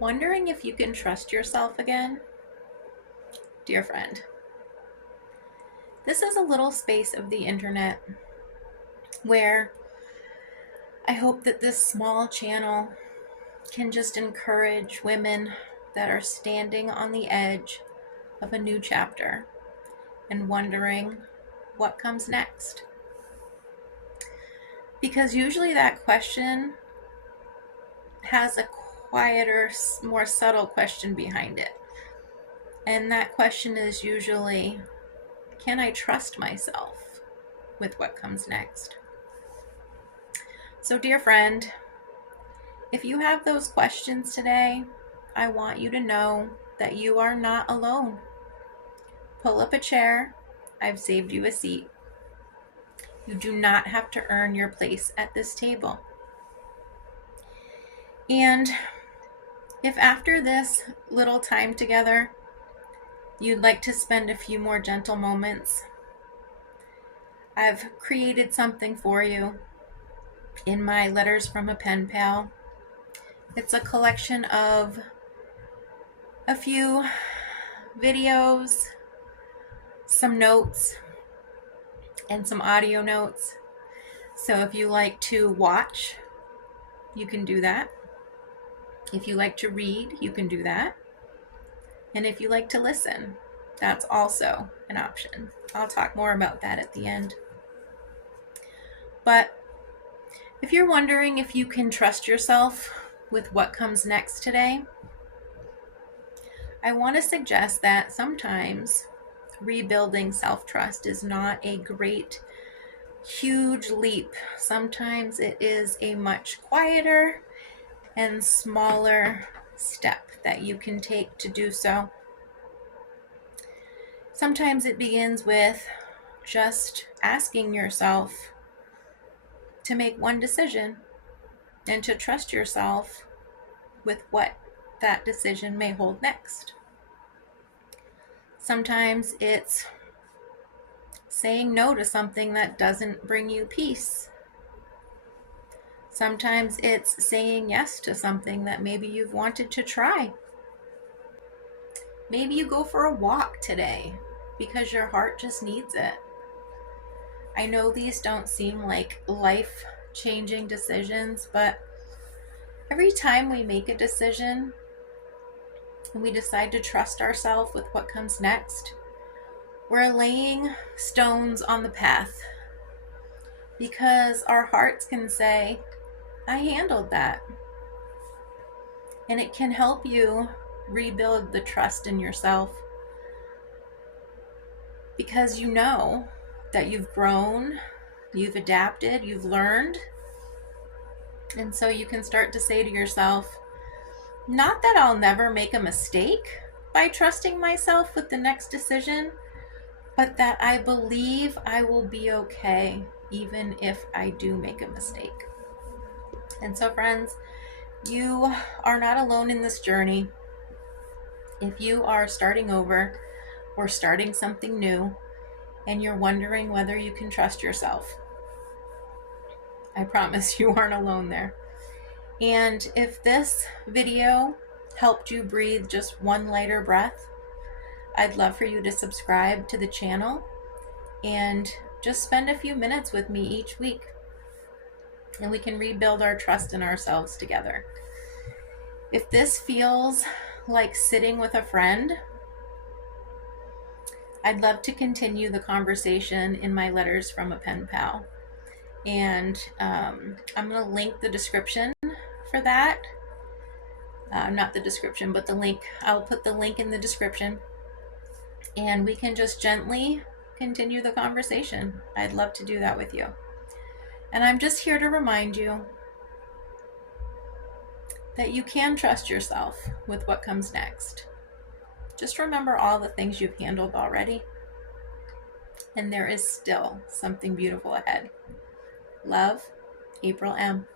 Wondering if you can trust yourself again? Dear friend, this is a little space of the internet where I hope that this small channel can just encourage women that are standing on the edge of a new chapter and wondering what comes next. Because usually that question has a quieter, more subtle question behind it. And that question is usually, can I trust myself with what comes next? So, dear friend, if you have those questions today, I want you to know that you are not alone. Pull up a chair. I've saved you a seat. You do not have to earn your place at this table. And if after this little time together, you'd like to spend a few more gentle moments, I've created something for you in my Letters from a Pen Pal. It's a collection of a few videos, some notes, and some audio notes. So if you like to watch, you can do that. If you like to read, you can do that. And if you like to listen, that's also an option. I'll talk more about that at the end. But if you're wondering if you can trust yourself with what comes next today, I want to suggest that sometimes rebuilding self-trust is not a great, huge leap. Sometimes it is a much quieter and smaller step that you can take to do so. Sometimes it begins with just asking yourself to make one decision and to trust yourself with what that decision may hold next. Sometimes it's saying no to something that doesn't bring you peace. Sometimes it's saying yes to something that maybe you've wanted to try. Maybe you go for a walk today because your heart just needs it. I know these don't seem like life-changing decisions, but every time we make a decision and we decide to trust ourselves with what comes next, we're laying stones on the path because our hearts can say, I handled that. And it can help you rebuild the trust in yourself because you know that you've grown, you've adapted, you've learned. And so you can start to say to yourself, not that I'll never make a mistake by trusting myself with the next decision, but that I believe I will be okay even if I do make a mistake. And so, friends, you are not alone in this journey. If you are starting over or starting something new and you're wondering whether you can trust yourself, I promise you aren't alone there. And if this video helped you breathe just one lighter breath, I'd love for you to subscribe to the channel and just spend a few minutes with me each week. And we can rebuild our trust in ourselves together. If this feels like sitting with a friend, I'd love to continue the conversation in my Letters from a Pen Pal. And I'm going to link the description for that. Not the description, but the link. I'll put the link in the description. And we can just gently continue the conversation. I'd love to do that with you. And I'm just here to remind you that you can trust yourself with what comes next. Just remember all the things you've handled already. And there is still something beautiful ahead. Love, April M.